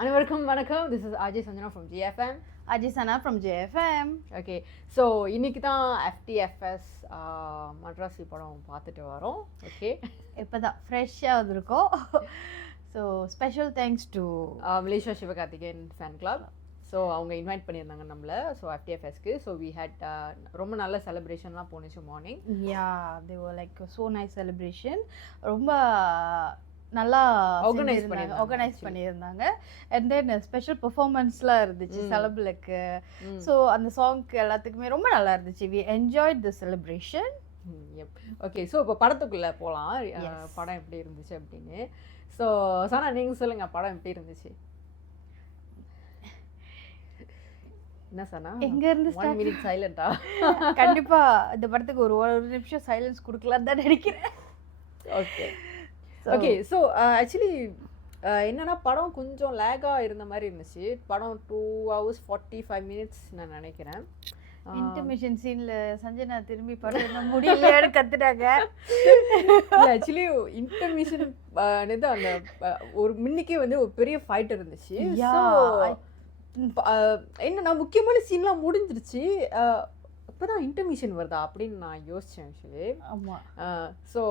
அனைவருக்கும் வணக்கம். This is Ajay Sanjana from GFM. Ajay Sana from JFM. Okay, so இன்னைக்கு தான் எஃப்டிஎஃப்எஸ் மட்ராசி படம் பார்த்துட்டு வரோம். ஓகே, இப்போ தான் ஃப்ரெஷ்ஷாக வந்திருக்கோம். So special thanks to Malaysia Sivakarthikeyan fan club. So அவங்க இன்வைட் பண்ணியிருந்தாங்க நம்மளை. ஸோ எஃப்டிஎஃப்எஸ்க்கு ரொம்ப நல்ல செலிப்ரேஷன்லாம் போணுச்சு morning. they were like so nice celebration. ரொம்ப நல்லா ஆர்கனைஸ் பண்ணியிருந்தாங்க. அண்ட் தென் ஸ்பெஷல் பெர்ஃபார்மன்ஸ்லாம் இருந்துச்சு செலபிளுக்கு. ஸோ அந்த சாங்க்கு எல்லாத்துக்குமே ரொம்ப நல்லா இருந்துச்சு. We enjoyed the celebration. Okay, so இப்போ படத்துக்குள்ளே போகலாம். படம் எப்படி இருந்துச்சு அப்படின்னு. ஸோ சானா நீங்கள் சொல்லுங்கள், படம் எப்படி இருந்துச்சு? என்ன சானா எங்க இருந்து 1 minute சைலண்டா? கண்டிப்பா இந்த படத்துக்கு ஒரு நிமிஷம் சைலன்ஸ் கொடுக்கலான்னு தான் நினைக்கிறேன். ஓகே, ஸோ ஆக்சுவலி என்னன்னா படம் கொஞ்சம் லேகாக இருந்த மாதிரி இருந்துச்சு. படம் 2 hours 45 minutes நான் நினைக்கிறேன். இன்டர்மிஷன் சீன்ல சஞ்சனா திரும்பி படம் முடியலையான்னு கத்துட்டாங்க. ஆக்சுவலி இன்டர்மிஷன் அந்த ஒரு முன்னிக்கே வந்து ஒரு பெரிய ஃபைட் இருந்துச்சு. என்னன்னா முக்கியமான சீன்லாம் முடிஞ்சிருச்சு. இப்போதான் இன்டர்மிஷன் வருதா அப்படின்னு நான் யோசித்தேன் ஆக்சுவலி. ஆமாம். ஸோ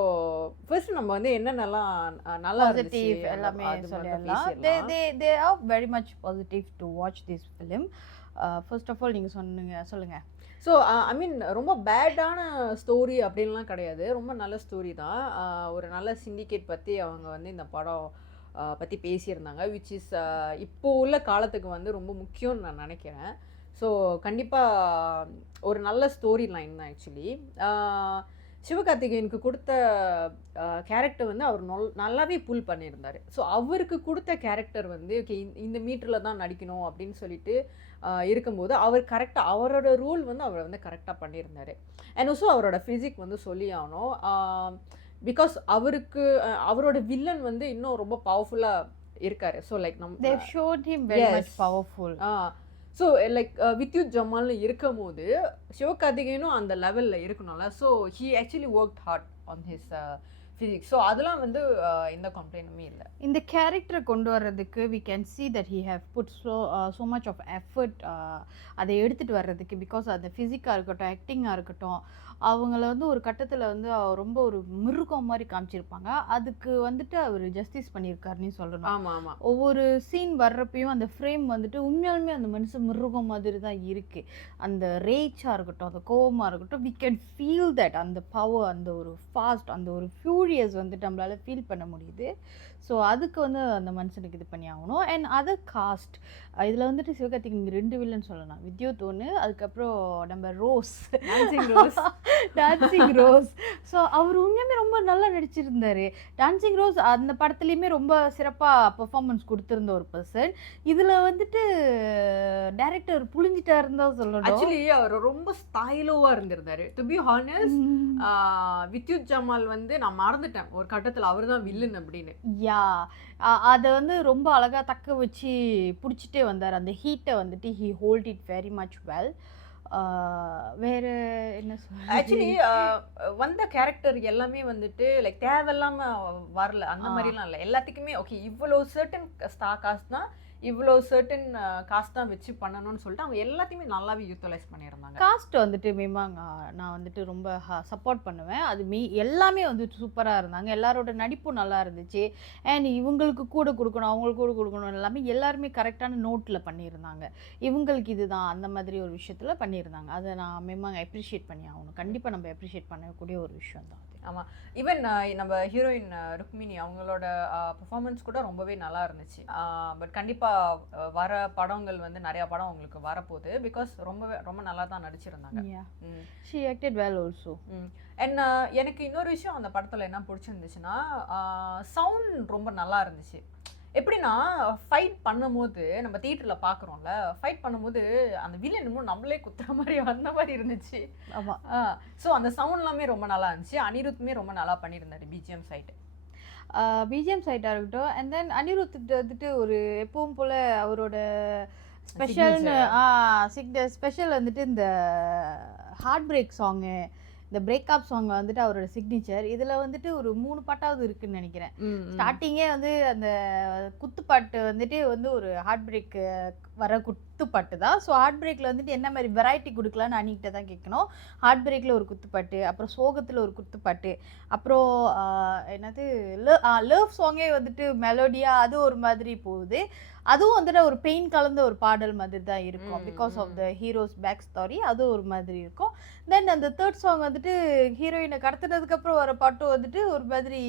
ஃபர்ஸ்ட் நம்ம வந்து என்னென்னலாம் நல்லா இருந்துச்சு எல்லாமே சொல்லலாம். they are very much positive to watch this film. First of all நீங்கள் சொல்லுங்கள். ஸோ ஐ மீன் ரொம்ப பேடான ஸ்டோரி அப்படின்லாம் கிடையாது. ரொம்ப நல்ல ஸ்டோரி தான். ஒரு நல்ல சிண்டிகேட் பற்றி அவங்க வந்து இந்த படம் பற்றி பேசியிருந்தாங்க. விச் இஸ் இப்போ உள்ள காலத்துக்கு வந்து ரொம்ப முக்கியம்னு நான் நினைக்கிறேன். ஸோ கண்டிப்பாக ஒரு நல்ல ஸ்டோரி லைன் தான் ஆக்சுவலி. சிவகார்த்திகேயனுக்கு கொடுத்த கேரக்டர் வந்து அவர் நல்லாவே புல் பண்ணியிருந்தார். ஸோ அவருக்கு கொடுத்த கேரக்டர் வந்து ஓகே இந்த மீட்டரில் தான் நடிக்கணும் அப்படின்னு சொல்லிட்டு இருக்கும்போது அவர் கரெக்டாக அவரோட ரோல் வந்து அவர் வந்து கரெக்டாக பண்ணியிருந்தார். அண்ட் ஆல்சோ அவரோட ஃபிசிக் வந்து சொல்லி ஆகணும். பிகாஸ் அவரோட வில்லன் வந்து இன்னும் ரொம்ப பவர்ஃபுல்லாக இருக்காரு. So like they showed him very much powerful. So like Vidyut ஜமால்னு இருக்கும் போது சிவகார்த்திகேயனும் அந்த லெவலில் இருக்கணும்ல. So he actually work hard on his physics. So அதெல்லாம் வந்து எந்த கம்ப்ளைண்ட்டுமே இல்லை. இந்த கேரக்டரை கொண்டு வர்றதுக்கு we can see that he have put so much of effort அதை எடுத்துகிட்டு வர்றதுக்கு. பிகாஸ் அந்த ஃபிசிக்காக இருக்கட்டும், ஆக்டிங்காக இருக்கட்டும், அவங்கள வந்து ஒரு கட்டத்தில் வந்து ரொம்ப ஒரு மிருகம் மாதிரி காமிச்சிருப்பாங்க. அதுக்கு வந்துட்டு அவர் ஜஸ்டிஸ் பண்ணியிருக்காருன்னு சொல்லணும். ஆமாம் ஆமாம். ஒவ்வொரு சீன் வர்றப்பையும் அந்த ஃப்ரேம் வந்துட்டு உண்மையாலுமே அந்த மனுஷன் மிருகம் மாதிரி தான் இருக்குது. அந்த ரேஜாக இருக்கட்டும், அந்த கோவமாக இருக்கட்டும், we can feel that அந்த பவர், அந்த ஒரு ஃபாஸ்ட், அந்த ஒரு ஃபியூரியஸ் வந்துட்டு நம்மளால் ஃபீல் பண்ண முடியுது. ஸோ அதுக்கு வந்து அந்த மனுஷனுக்கு இது பண்ணி ஆகணும். அண்ட் அதர் காஸ்ட் இதில் வந்துட்டு சிவகார்த்திகேயன் 2 வில்லன் சொல்லலாம். வித்யுத் ஒன்று, அதுக்கப்புறம் நம்ம டான்சிங் ரோஸ். ஸோ அவர் உண்மையுமே ரொம்ப நல்லா நடிச்சிருந்தார். டான்சிங் ரோஸ் அந்த படத்துலையுமே ரொம்ப சிறப்பாக பெர்ஃபார்மன்ஸ் கொடுத்துருந்த ஒரு பர்சன். இதில் வந்துட்டு டைரக்டர் புளிஞ்சிட்டா இருந்தால் சொல்லணும். ஆக்சுவலி அவர் ரொம்ப ஸ்டைலோவாக இருந்திருந்தாரு. To be honest, Vidyut Jamal வந்து நான் மறந்துட்டேன் ஒரு கட்டத்தில் அவர் தான் வில்லன் அப்படின்னு. அதை வந்து ரொம்ப அழகாக தக்க வச்சு பிடிச்சிட்டே வந்தார். அந்த ஹீட்டை வந்துட்டு he hold it very much well. வேறு என்ன சொல்ல, ஆக்சுவலி வந்த கேரக்டர் எல்லாமே வந்துட்டு லைக் தேவையில்லாமல் வரல அந்த மாதிரிலாம் இல்லை. எல்லாத்துக்குமே ஓகே இவ்வளோ சர்டன் ஸ்டார் காஸ்ட் தான், இவ்வளோ சர்டன் காஸ்ட் தான் வச்சு பண்ணணும்னு சொல்லிட்டு அவங்க எல்லாத்தையுமே நல்லாவே யூட்டிலைஸ் பண்ணியிருந்தாங்க. காஸ்ட் வந்துட்டு மேமாங்க நான் வந்துட்டு ரொம்ப சப்போர்ட் பண்ணுவேன். அது எல்லாமே வந்துட்டு சூப்பராக இருந்தாங்க. எல்லாரோட நடிப்பும் நல்லா இருந்துச்சு. அண்ட் இவங்களுக்கு கூட கொடுக்கணும், அவங்களுக்கு கூட கொடுக்கணும், எல்லாமே எல்லாருமே கரெக்டான நோட்டில் பண்ணியிருந்தாங்க. இவங்களுக்கு இதுதான் அந்த மாதிரி ஒரு விஷயத்தில் பண்ணியிருந்தாங்க. அதை நான் மேமாங்க அப்ரிஷியேட் பண்ணி ஆகணும். கண்டிப்பாக நம்ம அப்ரிஷியேட் பண்ணக்கூடிய ஒரு விஷயம் தான் அது. ஆமாம், ஈவன் நம்ம ஹீரோயின் ருக்மிணி அவங்களோட பெர்ஃபார்மன்ஸ் கூட ரொம்பவே நல்லா இருந்துச்சு. பட் கண்டிப்பாக வர படங்கள் வந்து நிறையா படம் அவங்களுக்கு வரப்போகுது. பிகாஸ் ரொம்ப நல்லா தான் நடிச்சிருந்தாங்க. she acted well also. And எனக்கு இன்னொரு விஷயம் அந்த படத்தில் என்ன பிடிச்சிருந்துச்சுன்னா சவுண்ட் ரொம்ப நல்லா இருந்துச்சு. எப்படின்னா ஃபைட் பண்ணும்போது நம்ம தியேட்டரில் பார்க்குறோம்ல, ஃபைட் பண்ணும்போது அந்த வில்லன் இன்னும் நம்மளே குத்துற மாதிரி அந்த மாதிரி இருந்துச்சு. ஆமாம். ஸோ அந்த சவுண்ட் எல்லாமே ரொம்ப நல்லா இருந்துச்சு. அனிருத்துமே ரொம்ப நல்லா பண்ணியிருந்தாரு பிஜிஎம் சைட்டு. பிஜிஎம் சைட்டாக இருக்கட்டும். அண்ட் தென் அனிருத்துக்கிட்ட வந்துட்டு ஒரு எப்பவும் போல் அவரோட ஸ்பெஷல்னு ஸ்பெஷல் வந்துட்டு இந்த ஹார்ட் பிரேக் சாங்கு, இந்த பிரேக்கப் சாங் வந்துட்டு அவரோட சிக்னேச்சர். இதில் வந்துட்டு ஒரு 3 பாட்டாவது இருக்குன்னு நினைக்கிறேன். ஸ்டார்டிங்கே வந்து அந்த குத்துப்பாட்டு வந்துட்டு வந்து ஒரு ஹார்ட் பிரேக் வர குத்துப்பாட்டு தான். ஸோ ஹார்ட் பிரேக்கில் வந்துட்டு என்ன மாதிரி வெரைட்டி கொடுக்கலான்னு அன்னிக்கிட்ட தான் கேட்கணும். ஹார்ட் பிரேக்கில் ஒரு குத்துப்பாட்டு, அப்புறம் சோகத்தில் ஒரு குத்துப்பாட்டு, அப்புறம் என்னது லவ் சாங்கே வந்துட்டு மெலோடியாக அது ஒரு மாதிரி போகுது. அதுவும் வந்துட்டு ஒரு பெயின் கலந்த ஒரு பாடல் மாதிரி தான் இருக்கும். Because of the hero's back story அது ஒரு மாதிரி இருக்கும். தென் அந்த தேர்ட் சாங் வந்துட்டு ஹீரோயினை கடத்தினதுக்கப்புறம் வர பாட்டும் வந்துட்டு ஒரு மாதிரி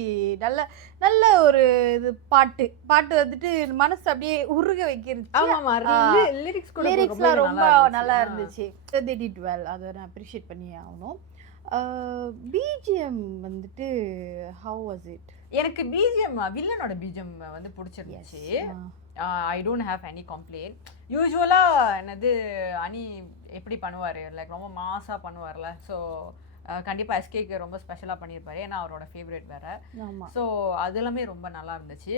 நல்ல நல்ல ஒரு இது பாட்டு வந்துட்டு மனசு அப்படியே உருக வைக்கிறது. லிரிக்ஸ்லாம் ரொம்ப நல்லா இருந்துச்சு. they did well. அதை நான் அப்ரிஷியேட் பண்ணி ஆகணும். பிஜிஎம் வந்துட்டு how was it? எனக்கு பிஜிஎம் வில்லனோட பிஜிஎம் வந்து பிடிச்சிருந்துச்சு. I don't have any complaint. யூஸ்வலாக என்னது அனி எப்படி பண்ணுவார், லைக் ரொம்ப மாஸாக பண்ணுவார்ல. ஸோ கண்டிப்பாக எஸ்கேக்கு ரொம்ப ஸ்பெஷலாக பண்ணியிருப்பாரு, ஏன்னா அவரோட ஃபேவரட் வேறு. ஸோ அது எல்லாமே ரொம்ப நல்லா இருந்துச்சு.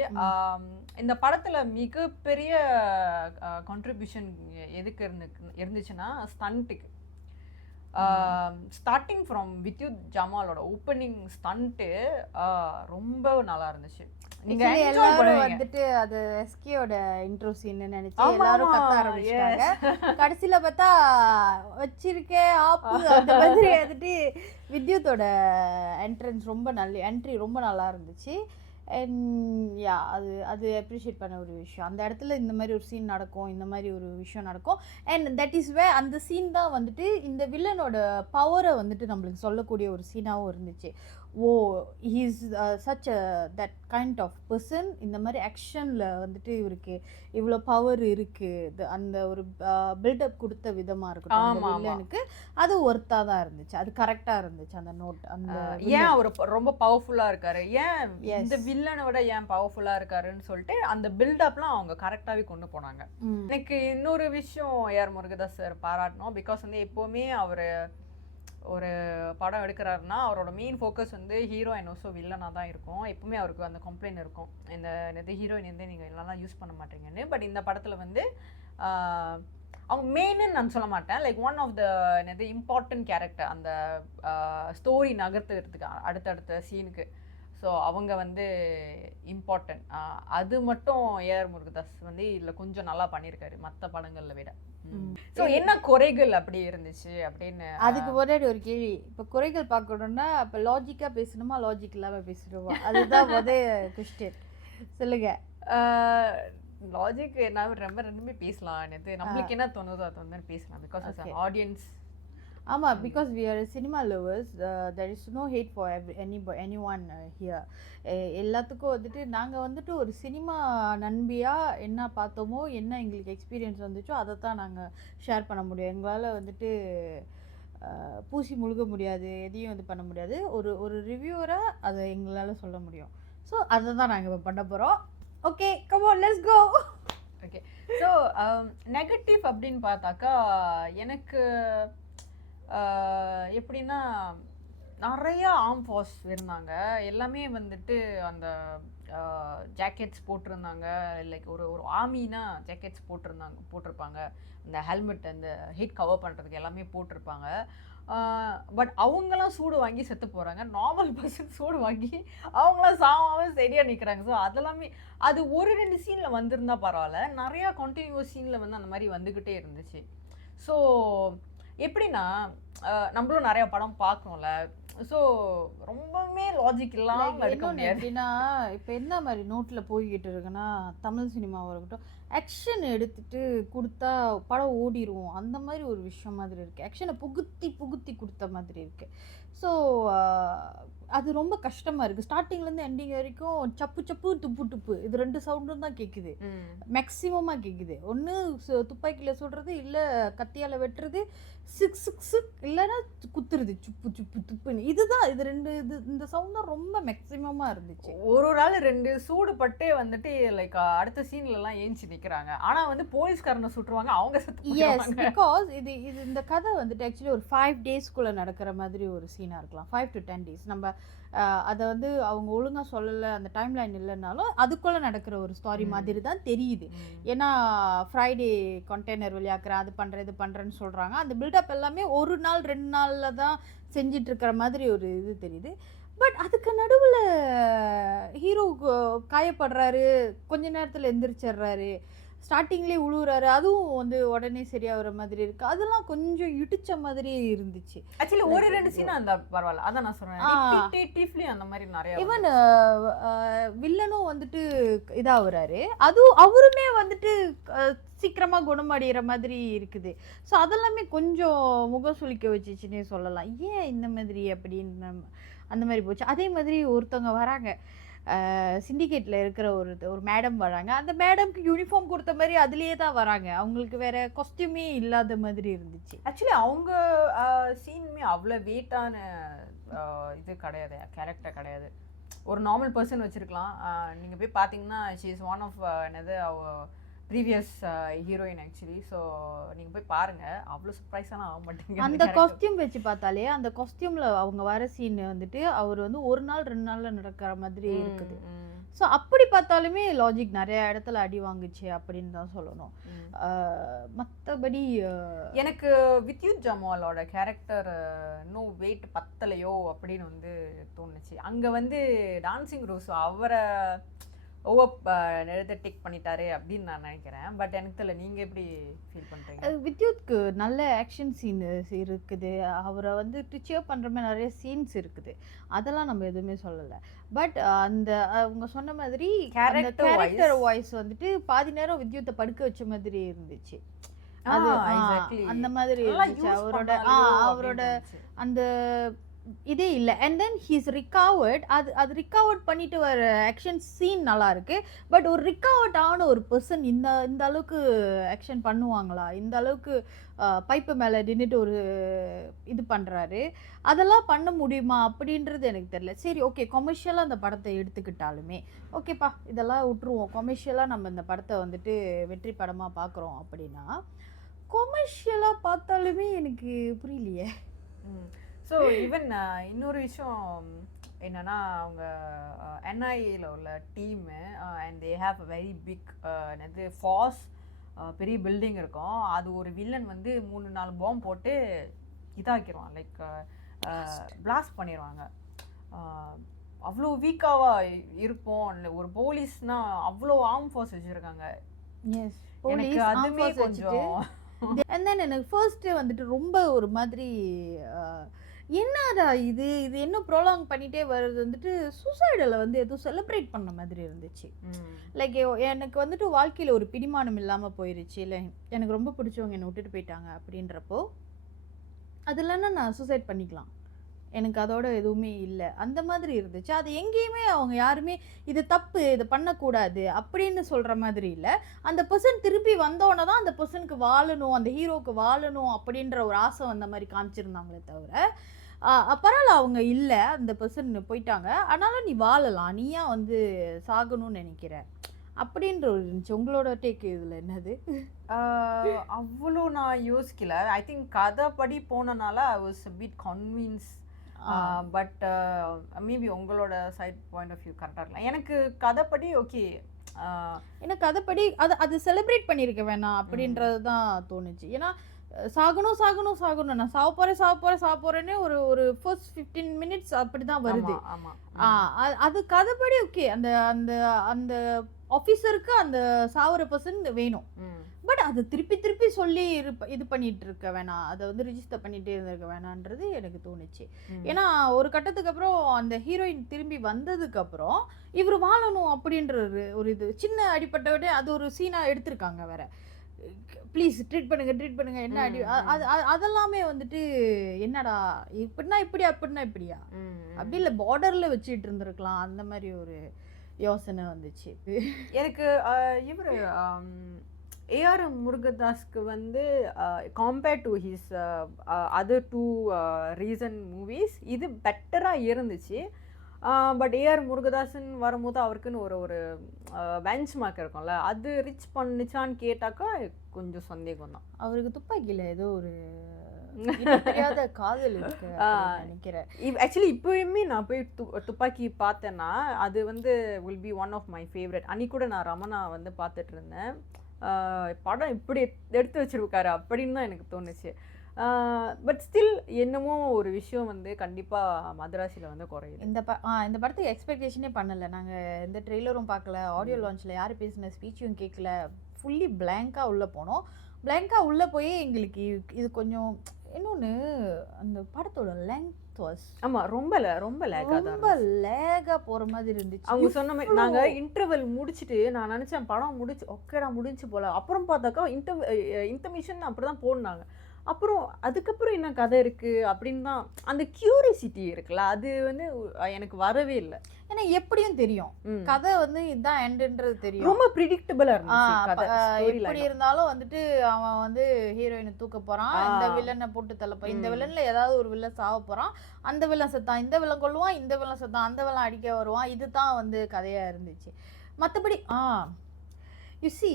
இந்த படத்தில் மிகப்பெரிய கான்ட்ரிபியூஷன் எதுக்கு இருந்துச்சுன்னா ஸ்டண்ட்டுக்கு. ஸ்டார்டிங் ஃப்ரம் வித்யுத் ஜமாலோட ஓப்பனிங் ஸ்டண்ட்டு ரொம்ப நல்லா இருந்துச்சு. நீங்க எல்லாரும் வந்துட்டு அது எஸ்கேயோட இன்ட்ரோ சீன் நினைச்சு எல்லாரும் கத்த ஆரம்பிச்சாங்க. கடைசியில பார்த்தா வச்சிருக்கே ஆப்பு அந்த மாதிரி வந்துட்டு வித்யுத்தோட என்ட்ரன்ஸ் என்ட்ரி ரொம்ப நல்லா இருந்துச்சு. அண்ட் யா அது அப்ரிஷியேட் பண்ண ஒரு விஷயம். அந்த இடத்துல இந்த மாதிரி ஒரு சீன் நடக்கும், இந்த மாதிரி ஒரு விஷயம் நடக்கும். அண்ட் தட் இஸ் வே அந்த சீன் தான் வந்துட்டு இந்த வில்லனோட பவரை வந்துட்டு நம்மளுக்கு சொல்லக்கூடிய ஒரு சீனாகவும் இருந்துச்சு. Oh he's such that kind of person. இந்த மாதிரி ஆக்ஷனில் வந்துட்டு இவருக்கு இவ்வளோ பவர் இருக்குது. அந்த ஒரு பில்டப் கொடுத்த விதமாக இருக்கட்டும் வில்லனுக்கு, அது ஒர்த்தாக தான் இருந்துச்சு. அது கரெக்டாக இருந்துச்சு அந்த நோட். அந்த ஏன் அவர் ரொம்ப பவர்ஃபுல்லாக இருக்காரு, ஏன் இந்த வில்லனை விட ஏன் பவர்ஃபுல்லாக இருக்காருன்னு சொல்லிட்டு அந்த பில்டப்லாம் அவங்க கரெக்டாகவே கொண்டு போனாங்க. எனக்கு இன்னொரு விஷயம் ஏஆர் முருகதாஸ் சார் பாராட்டணும். பிகாஸ் வந்து எப்போவுமே அவர் ஒரு படம் எடுக்கிறாருன்னா அவரோட மெயின் ஃபோக்கஸ் வந்து ஹீரோ அண்ட் ஆல்சோ வில்லனாக தான் இருக்கும். எப்பவுமே அவருக்கு அந்த கம்ப்ளைண்ட் இருக்கும், இந்த ஹீரோயின் வந்து நீங்கள் இதெல்லாம் யூஸ் பண்ண மாட்டீங்கன்னு. பட் இந்த படத்தில் வந்து அவங்க மெயின்னு நான் சொல்ல மாட்டேன், லைக் ஒன் ஆஃப் த என்னது இம்பார்ட்டன்ட் கேரக்டர் அந்த ஸ்டோரி நகர்த்துறதுக்கு அடுத்தடுத்த சீனுக்கு. ஸோ அவங்க வந்து இம்பார்ட்டன்ட். அது மட்டும் ஏஆர் முருகதாஸ் வந்து இதில் கொஞ்சம் நல்லா பண்ணியிருக்காரு மற்ற படங்களில் விட. ஸோ என்ன குறைகள் அப்படி இருந்துச்சு அப்படின்னு அதுக்கு ஒரே ஒரு கேள்வி. இப்போ குறைகள் பார்க்கணும்னா இப்போ லாஜிக்காக பேசணுமா, லாஜிக் இல்லாமல் பேசணுமா? அதுதான் முதல் கொஸ்டின். சொல்லுங்க. லாஜிக் என்ன ரெண்டுமே பேசலாம். நம்மளுக்கு என்ன தோணுதோ அது வந்து பேசலாம். பிகாஸ் ஆடியன்ஸ் ஆமாம், because we are cinema lovers. There is no hate for anyone here. எல்லாத்துக்கும் வந்துட்டு நாங்கள் வந்துட்டு ஒரு சினிமா நண்பியாக என்ன பார்த்தோமோ, என்ன எங்களுக்கு எக்ஸ்பீரியன்ஸ் வந்துச்சோ அதை தான் நாங்கள் ஷேர் பண்ண முடியும். எங்களால் வந்துட்டு பூசி முழுக முடியாது, எதையும் இது பண்ண முடியாது. ஒரு ரிவ்யூவராக அதை எங்களால் சொல்ல முடியும். ஸோ அதை தான் நாங்கள் இப்போ பண்ண போகிறோம். Okay, come on, let's go. Okay, so negative அப்படின்னு பார்த்தாக்கா எனக்கு எப்படின்னா நிறைய ஆர்ம் ஃபோர்ஸ் இருந்தாங்க. எல்லாமே வந்துட்டு அந்த ஜாக்கெட்ஸ் போட்டிருந்தாங்க. லைக் ஒரு ஆர்மினா ஜாக்கெட்ஸ் போட்டிருப்பாங்க. அந்த ஹெல்மெட் அந்த ஹீட் கவர் பண்ணுறதுக்கு எல்லாமே போட்டிருப்பாங்க. பட் அவங்களாம் சூடு வாங்கி செத்து போகிறாங்க. நார்மல் பர்சன் சூடு வாங்கி அவங்களாம் சாமாவே சரியாக நிற்கிறாங்க. ஸோ அதெல்லாமே அது ஒரு 2 சீனில் வந்திருந்தா பரவாயில்ல, நிறையா கண்டினியூஸ் சீனில் வந்து அந்த மாதிரி வந்துக்கிட்டே இருந்துச்சு. ஸோ எப்படின்னா நம்மளும் நிறைய படம் பார்க்கணும்ல, ஸோ ரொம்பவுமே லாஜிக் இல்லாமல் எடுக்க முடியாது. எப்படின்னா இப்போ என்ன மாதிரி நோட்டில் போய்கிட்டு இருக்குன்னா, தமிழ் சினிமாவாக இருக்கட்டும், ஆக்ஷன் எடுத்துட்டு கொடுத்தா படம் ஓடிடுவோம் அந்த மாதிரி ஒரு விஷயம் மாதிரி இருக்குது. ஆக்ஷனை புகுத்தி கொடுத்த மாதிரி இருக்குது. ஸோ அது ரொம்ப கஷ்டமாக இருக்குது. ஸ்டார்டிங்லேருந்து எண்டிங் வரைக்கும் சப்பு துப்பு இது 2 சவுண்டும் தான் கேட்குது, மேக்ஸிமமாக கேட்குது. ஒன்று துப்பாக்கியில் சுடுறது, இல்லை கத்தியால் வெட்டுறது, சிக் இல்லைன்னா குத்துறது, சுப்பு துப்புன்னு. இதுதான் இது 2 இந்த சவுண்ட் தான் ரொம்ப மேக்ஸிமமாக இருந்துச்சு. ஒரு நாள் 2 சூடு பட்டு வந்துட்டு லைக் அடுத்த சீன்லலாம் ஏஞ்சி நிக்கிறாங்க. ஆனா வந்து போலீஸ்காரனை சுட்டுருவாங்க, அவங்க செத்து எஸ், போயிடுவாங்க. பிகாஸ் இது இது இந்த கதை வந்துட்டு ஆக்சுவலி ஒரு 5 டேஸ்க்குள்ளே நடக்கிற மாதிரி ஒரு சீனாக இருக்கலாம். 5 to 10 days. நம்ம அதை வந்து அவங்க ஒழுங்காக சொல்லலை, அந்த டைம் லைன் இல்லைன்னாலும் அதுக்குள்ளே நடக்கிற ஒரு ஸ்டாரி மாதிரி தான் தெரியுது. ஏன்னா ஃப்ரைடே கண்டெய்னர் வெளியாக்குறேன், அது பண்ணுறேன், இது பண்ணுறேன்னு சொல்கிறாங்க. அந்த பில்டப் எல்லாமே ஒரு நாள் 2 நாளில் தான் செஞ்சிட்டு இருக்கிற மாதிரி ஒரு இது தெரியுது. பட் அதுக்கு நடுவில் ஹீரோ காயப்படுறாரு, கொஞ்ச நேரத்தில் எந்திரிச்சிடுறாரு, ஸ்டார்டிங்லேயே உழுவுறாரு, அதுவும் வந்து உடனே சரியாகிற மாதிரி இருக்கு. அதெல்லாம் கொஞ்சம் இடிச்ச மாதிரியே இருந்துச்சு. ஆக்சுவலி ஒரு 2 சீனா அந்த பரவாயில்ல, அதான் நான் சொல்றேன். ரிப்பீட்டேட்டிவ்லி அந்த மாதிரி நிறைய ஈவன் வில்லனும் வந்துட்டு இதாகிறாரு, அதுவும் அவருமே வந்துட்டு சீக்கிரமா குணமடைகிற மாதிரி இருக்குது. ஸோ அதெல்லாமே கொஞ்சம் முகம் சுளிக்க வச்சுச்சுன்னே சொல்லலாம். ஏன் இந்த மாதிரி அப்படின்னு அந்த மாதிரி போச்சு. அதே மாதிரி ஒருத்தவங்க வராங்க, சிண்டிகேட்டில் இருக்கிற ஒரு மேடம் வராங்க. அந்த மேடம்க்கு யூனிஃபார்ம் கொடுத்த மாதிரி அதுலேயே தான் வராங்க. அவங்களுக்கு வேற காஸ்டியூமே இல்லாத மாதிரி இருந்துச்சு. ஆக்சுவலி அவங்க சீனுமே அவ்வளோ வெயிட்டான இது கிடையாது, கேரக்டர் கிடையாது. ஒரு நார்மல் பர்சன் வச்சுருக்கலாம். நீங்கள் போய் பார்த்தீங்கன்னா ஷீ இஸ் ஒன் ஆஃப் என்னது ப்ரீவியஸ் ஹீரோயின் ஆக்சுவலி. ஸோ நீங்கள் போய் பாருங்கள், அவ்வளோ சர்ப்ரைஸாலாம் ஆக மாட்டேங்க. அந்த காஸ்டியூம் வச்சு பார்த்தாலே அந்த காஸ்டியூமில் அவங்க வர சீன் வந்துட்டு அவர் வந்து ஒரு நாள் 2 நாளில் நடக்கிற மாதிரி இருக்குது. ஸோ அப்படி பார்த்தாலுமே லாஜிக் நிறைய இடத்துல அடி வாங்குச்சு அப்படின்னு தான் சொல்லணும். மற்றபடி எனக்கு வித்யுத் ஜமாலோட கேரக்டர் இன்னும் வெயிட் பத்தலையோ அப்படின்னு வந்து தோணுச்சு. அங்கே வந்து டான்சிங் ரோஸ் அவரை ஓவர் டேக் பண்ணிட்டாரு அப்படின்னு நான் நினைக்கிறேன். பட் எனக்கு தெரியல, நீங்கள் எப்படி ஃபீல் பண்ணுறீங்க? வித்யுத்க்கு நல்ல ஆக்ஷன் சீன் இருக்குது, அவரை வந்து டிச்சியர் பண்ணுற மாதிரி நிறைய சீன்ஸ் இருக்குது, அதெல்லாம் நம்ம எதுவுமே சொல்லலை. பட் அந்த அவங்க சொன்ன மாதிரி கேரக்டர் வாய்ஸ் வந்துட்டு பாதி நேரம் வித்யுத்தை படுக்க வச்ச மாதிரி இருந்துச்சு. அது அந்த மாதிரி இருந்துச்சு. அவரோட அந்த இதே இல்லை. And then he's recovered. அது ரிகவர்ட் பண்ணிட்டு வர ஆக்ஷன் சீன் நல்லா இருக்கு. பட் ஒரு ரிகவர்ட் ஆன ஒரு பர்சன் இந்த அளவுக்கு ஆக்ஷன் பண்ணுவாங்களா? இந்த அளவுக்கு பைப்பு மேலே நின்றுட்டு ஒரு இது பண்ணுறாரு, அதெல்லாம் பண்ண முடியுமா அப்படின்றது எனக்கு தெரியல. சரி, ஓகே, கொமர்ஷியலாக அந்த படத்தை எடுத்துக்கிட்டாலுமே ஓகேப்பா, இதெல்லாம் விட்டுருவோம். கொமர்ஷியலாக நம்ம இந்த படத்தை வந்துட்டு வெற்றி படமாக பார்க்குறோம் அப்படின்னா, கொமர்ஷியலாக பார்த்தாலுமே எனக்கு புரியலையே. ஸோ ஈவன் இன்னொரு விஷயம் என்னன்னா, அவங்க என்ஐஏல உள்ள team and they have very big என்னது ஃபாஸ், பெரிய பில்டிங் இருக்கும். அது ஒரு வில்லன் வந்து 3-4 பாம்பு போட்டு இதாக்கிடுவான், லைக் பிளாஸ்ட் பண்ணிடுவாங்க. அவ்வளோ வீக்காவா இருப்போம். ஒரு போலீஸ்னா அவ்வளோ ஆர்ம் ஃபோர்ஸ் வச்சுருக்காங்க. எனக்கு அதுமே கொஞ்சம் அண்ட் தென் எனக்கு ஃபர்ஸ்ட்டு வந்துட்டு ரொம்ப ஒரு மாதிரி என்னடா இது என்ன ப்ரோலாங் பண்ணிகிட்டே வர்றது வந்துட்டு சூசைடில் வந்து எதுவும் செலிப்ரேட் பண்ண மாதிரி இருந்துச்சு. லைக் எனக்கு வந்துட்டு வாழ்க்கையில் ஒரு பிடிமானம் இல்லாமல் போயிருச்சு, இல்லை எனக்கு ரொம்ப பிடிச்சவங்க என்னை விட்டுட்டு போயிட்டாங்க அப்படின்றப்போ அது இல்லைன்னா நான் சூசைட் பண்ணிக்கலாம், எனக்கு அதோட எதுவுமே இல்லை, அந்த மாதிரி இருந்துச்சு. அது எங்கேயுமே அவங்க யாருமே இது தப்பு, இது பண்ணக்கூடாது அப்படின்னு சொல்கிற மாதிரி இல்லை. அந்த பர்சன் திருப்பி வந்தோடனே தான் அந்த பர்சனுக்கு வாழணும், அந்த ஹீரோவுக்கு வாழணும் அப்படின்ற ஒரு ஆசை வந்த மாதிரி காமிச்சிருந்தாங்களே தவிர, பரவாயில்ல அவங்க இல்லை, அந்த பர்சன் போயிட்டாங்க, ஆனாலும் நீ வாழலாம், நீயா வந்து சாகணும்னு நினைக்கிற அப்படின்ற ஒரு இருந்துச்சு. உங்களோட டேக் இதில் என்னது? அவ்வளோ நான் யோசிக்கல. ஐ திங்க் கதைப்படி போனனால I was a bit convinced. But maybe உங்களோட சைட் பாயிண்ட் ஆஃப் வியூ கரெக்டாக இருக்கலாம். எனக்கு கதைப்படி ஓகே, எனக்கு கதைப்படி அது செலிப்ரேட் பண்ணியிருக்க வேணாம் அப்படின்றது தான் தோணுச்சு. ஏன்னா சாகணும் நான் சாவ போறேன்னே ஒரு ஃபர்ஸ்ட் 15 minutes அப்படி தான் வருது. அது கதைப்படி ஓகே, அந்த அந்த அந்த ஆஃபீஸருக்கு அந்த சாவர பர்சன் வேணும். பட் அதை திருப்பி சொல்லி இது பண்ணிட்டு இருக்க வேணாம், அதை வந்து ரிஜிஸ்டர் பண்ணிட்டே இருந்திருக்க வேணான்றது எனக்கு தோணுச்சு. ஏன்னா ஒரு கட்டத்துக்கு அப்புறம் அந்த ஹீரோயின் திரும்பி வந்ததுக்கு அப்புறம் இவர் வாழணும் அப்படின்ற ஒரு இது சின்ன அடிப்பட்ட அது ஒரு சீனா எடுத்திருக்காங்க வேற. ப்ளீஸ் ட்ரீட் பண்ணுங்க என்ன அடி, அதெல்லாமே வந்துட்டு என்னடா இப்படின்னா இப்படி அப்படின்னா இப்படியா, அப்படி இல்லை பார்டர்ல வச்சுட்டு இருந்திருக்கலாம், அந்த மாதிரி ஒரு யோசனை வந்துச்சு எனக்கு. இவர் ஏஆர் முருகதாஸ்க்கு வந்து compared to his other 2 recent movies இது பெட்டராக இருந்துச்சு. பட் ஏஆர் முருகதாசன் வரும்போது அவருக்குன்னு ஒரு ஒரு பெஞ்ச் மார்க் இருக்கும்ல, அது ரீச் பண்ணுச்சான்னு கேட்டாக்கா கொஞ்சம் சந்தேகம் தான். அவருக்கு துப்பாக்கியில் ஏதோ ஒரு தெரியாத காதல் இருக்கு நினைக்கிறேன். ஆக்சுவலி இப்போயுமே நான் போய் துப்பாக்கி பார்த்தேன்னா அது வந்து will be one of my favourite. அன்னைக்கு கூட நான் ரமணா வந்து பார்த்துட்டு இருந்தேன். படம் இப்படி எடுத்து வச்சிருக்காரு அப்படின்னு தான் எனக்கு தோணுச்சு. பட் ஸ்டில் என்னமோ ஒரு விஷயம் வந்து கண்டிப்பாக மதராசியில் வந்து குறையுது. இந்த படத்துக்கு எக்ஸ்பெக்டேஷனே பண்ணலை நாங்கள். இந்த ட்ரெய்லரும் பார்க்கல, ஆடியோ லான்ச்சில் யார் பேசின ஸ்பீச்சும் கேட்கல, ஃபுல்லி பிளாங்காக உள்ளே போனோம். பிளாங்காக உள்ளே போய் எங்களுக்கு இது கொஞ்சம் இன்னொன்று, அந்த படத்தோட லெங்த் வாஸ் ரொம்ப லேகாக போகிற மாதிரி இருந்துச்சு. அவங்க சொன்ன மாதிரி நாங்கள் இன்டர்வல் முடிச்சுட்டு நான் நினச்சேன் படம் ஓகேடா முடிஞ்சு போல. அப்புறம் பார்த்தாக்கா இன்டர்மிஷன் அப்படி தான் போனாங்க. அப்புறம் அதுக்கப்புறம் என்ன கதை இருக்குது அப்படின்னு தான் அந்த கியூரியாசிட்டி இருக்குல்ல, அது வந்து எனக்கு வரவே இல்லை. ஏன்னா எப்படியும் தெரியும் கதை வந்து இதுதான் எண்டுன்றது தெரியும். ரொம்ப ப்ரிடிக்டபிளா இருந்துச்சு. எப்படி இருந்தாலும் வந்துட்டு அவன் வந்து ஹீரோயினை தூக்க போறான், இந்த வில்லனை போட்டு தள்ளப்போ, இந்த வில்லன்ல ஏதாவது ஒரு வில்லன் சாவ போறான், அந்த வில்லன் செத்தான், இந்த வில்லன் கொள்ளுவான், இந்த வில்லன் செத்தான், அந்த வில்லன் அடிக்க வருவான். இதுதான் வந்து கதையா இருந்துச்சு. மற்றபடி you see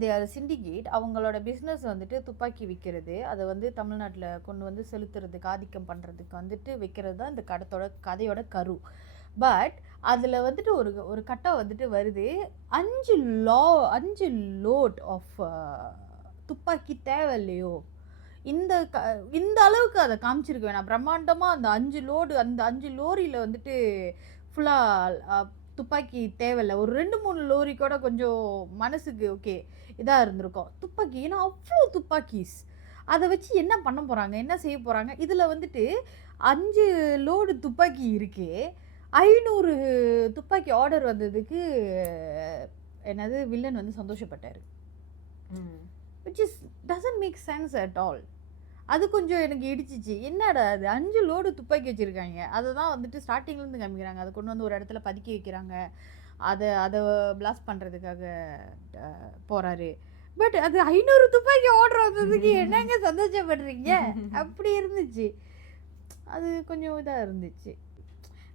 they are syndicate. அவங்களோட பிஸ்னஸ் வந்துட்டு துப்பாக்கி விற்கிறது, அதை வந்து தமிழ்நாட்டில் கொண்டு வந்து செலுத்துறதுக்கு, ஆதிக்கம் பண்ணுறதுக்கு வந்துட்டு விற்கிறது தான் இந்த கதையோட கரு. பட் அதில் வந்துட்டு ஒரு கட்டம் வந்துட்டு வருது, 5 லோட் ஆஃப் துப்பாக்கி தேவை இல்லையோ, இந்த அளவுக்கு அதை காமிச்சிருக்க வேணாம். பிரம்மாண்டமாக அந்த 5 லோடு, அந்த 5 லோரியில் வந்துட்டு ஃபுல்லாக துப்பாக்கி தேவையில்லை. ஒரு 2-3 லோரி கூட கொஞ்சம் மனசுக்கு ஓகே இதாக இருந்திருக்கும். துப்பாக்கி ஏன்னா அவ்வளோ துப்பாக்கிஸ், அதை வச்சு என்ன பண்ண போகிறாங்க, என்ன செய்ய போகிறாங்க? இதில் வந்துட்டு 5 லோடு துப்பாக்கி இருக்கு, 500 துப்பாக்கி ஆர்டர் வந்ததுக்கு என்னது வில்லன் வந்து சந்தோஷப்பட்டார். Which is doesn't make sense at all. அது கொஞ்சம் எனக்கு இடிச்சிச்சு. என்னடா அது 5 லோடு துப்பாக்கி வச்சுருக்காங்க, அதை தான் வந்துட்டு ஸ்டார்டிங்லேருந்து காமிக்கிறாங்க, அதை கொண்டு வந்து ஒரு இடத்துல பதுக்கி வைக்கிறாங்க, அதை பிளாஸ்ட் பண்ணுறதுக்காக போகிறாரு. பட் அது 500 துப்பாக்கி ஆர்டர் வந்ததுக்கு என்னங்க சந்தோஷப்படுறீங்க? அப்படி இருந்துச்சு. அது கொஞ்சம் இதாக இருந்துச்சு.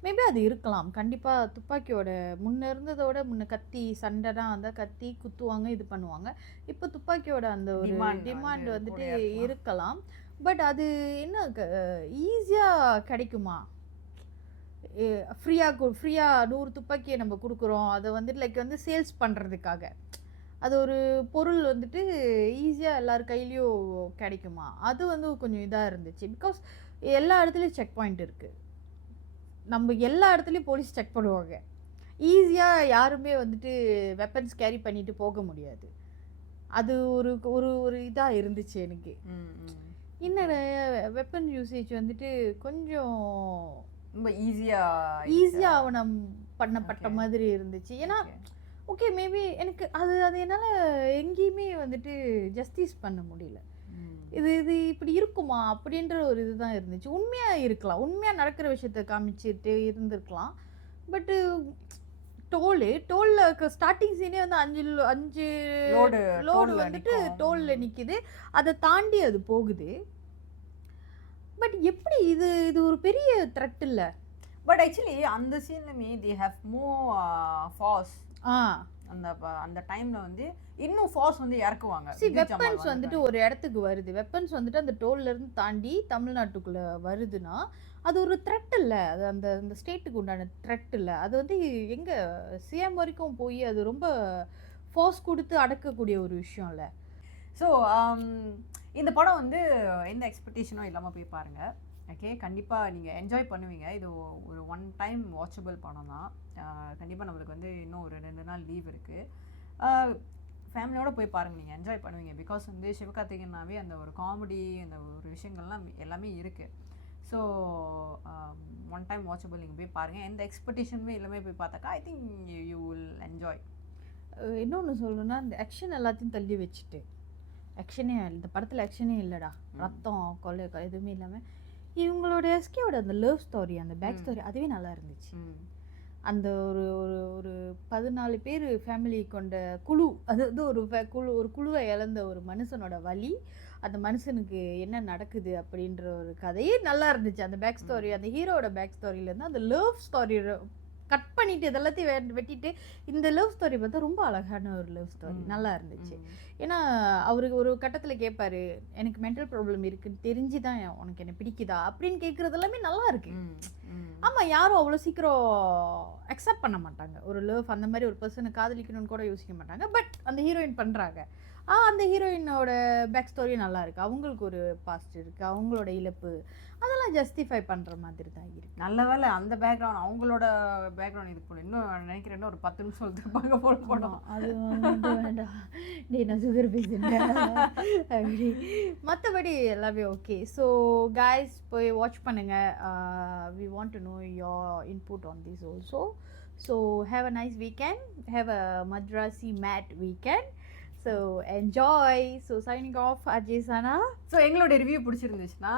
மேபி அது இருக்கலாம் கண்டிப்பாக. துப்பாக்கியோட முன்ன இருந்ததோட முன்ன கத்தி சண்டைனா வந்தால் கத்தி குத்துவாங்க, இது பண்ணுவாங்க. இப்போ துப்பாக்கியோட அந்த ஒரு டிமாண்ட் வந்துட்டு இருக்கலாம். பட் அது என்ன ஈஸியாக கிடைக்குமா? ஃப்ரீயாக 100 துப்பாக்கியை நம்ம கொடுக்குறோம், அதை வந்துட்டு லைக் வந்து சேல்ஸ் பண்ணுறதுக்காக, அது ஒரு பொருள் வந்துட்டு ஈஸியாக எல்லார் கையிலையும் கிடைக்குமா? அது வந்து கொஞ்சம் இதாக இருந்துச்சு. பிகாஸ் எல்லா இடத்துலையும் செக் பாயிண்ட் இருக்குது, நம்ம எல்லா இடத்துலையும் போலீஸ் செக் பண்ணுவாங்க, ஈஸியாக யாருமே வந்துட்டு வெப்பன்ஸ் கேரி பண்ணிட்டு போக முடியாது. அது ஒரு ஒரு ஒரு இதாக இருந்துச்சு எனக்கு. என்னோட வெப்பன் யூசேஜ் வந்துட்டு கொஞ்சம் ரொம்ப ஈஸியாக அவனம் பண்ணப்பட்ட மாதிரி இருந்துச்சு. ஏன்னா ஓகே மேபி எனக்கு அது என்னால் எங்கேயுமே வந்துட்டு ஜஸ்டிஸ் பண்ண முடியல. இது இப்படி இருக்குமா அப்படின்ற ஒரு இதுதான் இருந்துச்சு. உண்மையாக இருக்கலாம், உண்மையாக நடக்கிற விஷயத்த காமிச்சிட்டு இருந்திருக்கலாம். பட்டு டோலில் ஸ்டார்டிங் சீனே வந்து 5 லோடு வந்துட்டு டோலில் நிற்கிது, அதை தாண்டி அது போகுது. பட் எப்படி இது ஒரு பெரிய த்ரெட் இல்லை. பட் ஆக்சுவலி அந்த சீன்லுமே தே ஹேவ் மோர் ஃபார்ஸ். அந்த டைம்ல வந்து இன்னும் ஃபார்ஸ் வந்து இறக்குவாங்க. வெப்பன்ஸ் வந்துட்டு ஒரு இடத்துக்கு வருது, வெப்பன்ஸ் வந்துட்டு அந்த டோல்ல இருந்து தாண்டி தமிழ்நாட்டுக்குள்ள வருதுன்னா அது ஒரு த்ரெட் இல்லை, அது அந்த ஸ்டேட்டுக்கு உண்டான த்ரெட் இல்லை. அது வந்து எங்க சிஎம் வரைக்கும் போய் அது ரொம்ப ஃபார்ஸ் கொடுத்து அடக்கக்கூடிய ஒரு விஷயம் இல்லை. ஸோ இந்த படம் வந்து எந்த எக்ஸ்பெக்டேஷனும் இல்லாமல் போய் பாருங்கள். ஓகே, கண்டிப்பாக நீங்கள் என்ஜாய் பண்ணுவீங்க. இது ஒரு 1 டைம் வாட்சபிள் படம் தான். கண்டிப்பாக நம்மளுக்கு வந்து இன்னும் ஒரு 2 நாள் லீவ் இருக்குது. ஃபேமிலியோடு போய் பாருங்கள், நீங்கள் என்ஜாய் பண்ணுவீங்க. பிகாஸ் வந்து சிவகார்த்திகேயனாவே அந்த ஒரு காமெடி, அந்த ஒரு விஷயங்கள்லாம் எல்லாமே இருக்குது. ஸோ 1 டைம் வாட்சபிள் நீங்கள் போய் பாருங்கள். எந்த எக்ஸ்பெக்டேஷனுமே எல்லாமே போய் பார்த்தாக்கா I think you will enjoy. இன்னொன்று சொல்லணும்னா இந்த ஆக்ஷன் எல்லாத்தையும் தள்ளி வச்சுட்டு, ஆக்ஷனே இந்த படத்தில் ஆக்ஷனே இல்லைடா, ரத்தம் கொலை எதுவுமே இல்லாமல் இவங்களோட எஸ்கேவோட அந்த லவ் ஸ்டோரி, அந்த பேக் ஸ்டோரி அதுவே நல்லா இருந்துச்சு. அந்த ஒரு ஒரு ஒரு 14 பேர் ஃபேமிலி கொண்ட குழு, அதாவது ஒரு குழுவை இழந்த ஒரு மனுஷனோட வலி, அந்த மனுஷனுக்கு என்ன நடக்குது அப்படின்ற ஒரு கதையே நல்லா இருந்துச்சு. அந்த பேக் ஸ்டோரி, அந்த ஹீரோவோட பேக் ஸ்டோரியிலேருந்து அந்த லவ் ஸ்டோரி கட் பண்ணிட்டு இதெல்லாத்தையும் வெட்டிட்டு இந்த லவ் ஸ்டோரி பார்த்தா ரொம்ப அழகான ஒரு லவ் ஸ்டோரி, நல்லா இருந்துச்சு. ஏன்னா அவருக்கு ஒரு கட்டத்தில் கேட்பாரு, எனக்கு மென்டல் ப்ராப்ளம் இருக்குன்னு தெரிஞ்சு தான் உனக்கு என்ன பிடிக்குதா அப்படின்னு கேட்குறது எல்லாமே நல்லா இருக்கு. ஆமாம், யாரும் அவ்வளோ சீக்கிரம் அக்செப்ட் பண்ண மாட்டாங்க. ஒரு லவ் அந்த மாதிரி ஒரு பர்சனை காதலிக்கணும்னு கூட யோசிக்க மாட்டாங்க. பட் அந்த ஹீரோயின் பண்ணுறாங்க. அந்த ஹீரோயினோட பேக் ஸ்டோரி நல்லா இருக்கு. அவங்களுக்கு ஒரு பாஸ்ட் இருக்கு, அவங்களோட இழப்பு, அதெல்லாம் ஜஸ்டிஃபை பண்ற மாதிரி தான் இருக்கு. நல்ல வேலை அந்த பேக்ரவுண்ட், அவங்களோட பேக்ரவுண்ட் இதுக்கு போல இன்னும் நினைக்கிறேன்னா ஒரு 10 நிமிஷம் எடுத்துருப்பாங்க போல படம். அது வந்து வேண்டாம், டே நான் சுகர் பேசிட்டேன் அப்படி. மற்றபடி எல்லாமே ஓகே. ஸோ கைஸ் போய் வாட்ச் பண்ணுங்க. We want to know your input on this also. So have a nice weekend, have a Madharaasi mad weekend. So enjoy. So signing off Ajay Sana. So எங்களோட ரிவ்யூ பிடிச்சிருந்துச்சுன்னா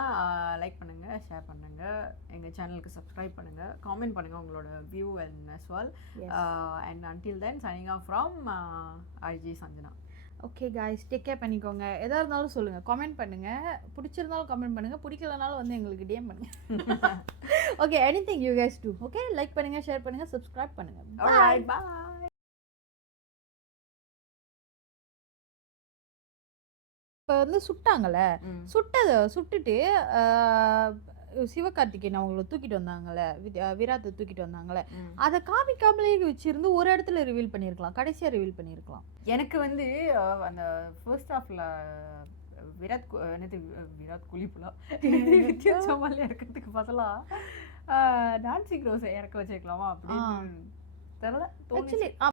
லைக் பண்ணுங்கள், share பண்ணுங்கள், எங்கள் சேனலுக்கு subscribe பண்ணுங்கள், comment பண்ணுங்கள் உங்களோட view and as well. And until then signing off from Ajay Sanjana. Okay guys, take care பண்ணிக்கோங்க. எதாக இருந்தாலும் சொல்லுங்கள், காமெண்ட் பண்ணுங்கள். பிடிச்சிருந்தாலும் காமெண்ட் பண்ணுங்கள், பிடிக்கலனாலும் வந்து எங்களுக்கு டிஎம் பண்ணுங்கள். Okay, anything you guys do. Okay, like பண்ணுங்கள், ஷேர் பண்ணுங்கள், சப்ஸ்கிரைப் பண்ணுங்கள். Alright, bye. இப்போ வந்து சுட்டாங்கல்ல, சுட்டுட்டு சிவகார்த்திகேயன் அவங்கள தூக்கிட்டு வந்தாங்கல்ல, விராத்தை தூக்கிட்டு வந்தாங்கல்ல, அதை காமிக்காமலே வச்சிருந்து ஒரு இடத்துல ரிவீல் பண்ணியிருக்கலாம், கடைசியாக ரிவீல் பண்ணியிருக்கலாம். எனக்கு வந்து அந்த ஃபர்ஸ்ட் ஹாஃப்ல விராட் குலிப்புலா சமாளியா இருக்கிறதுக்கு பதிலாக டான்சிங் ரோஸை இறக்க வச்சிருக்கலாமா அப்படின்னு தெரியல. ஆக்சுவலி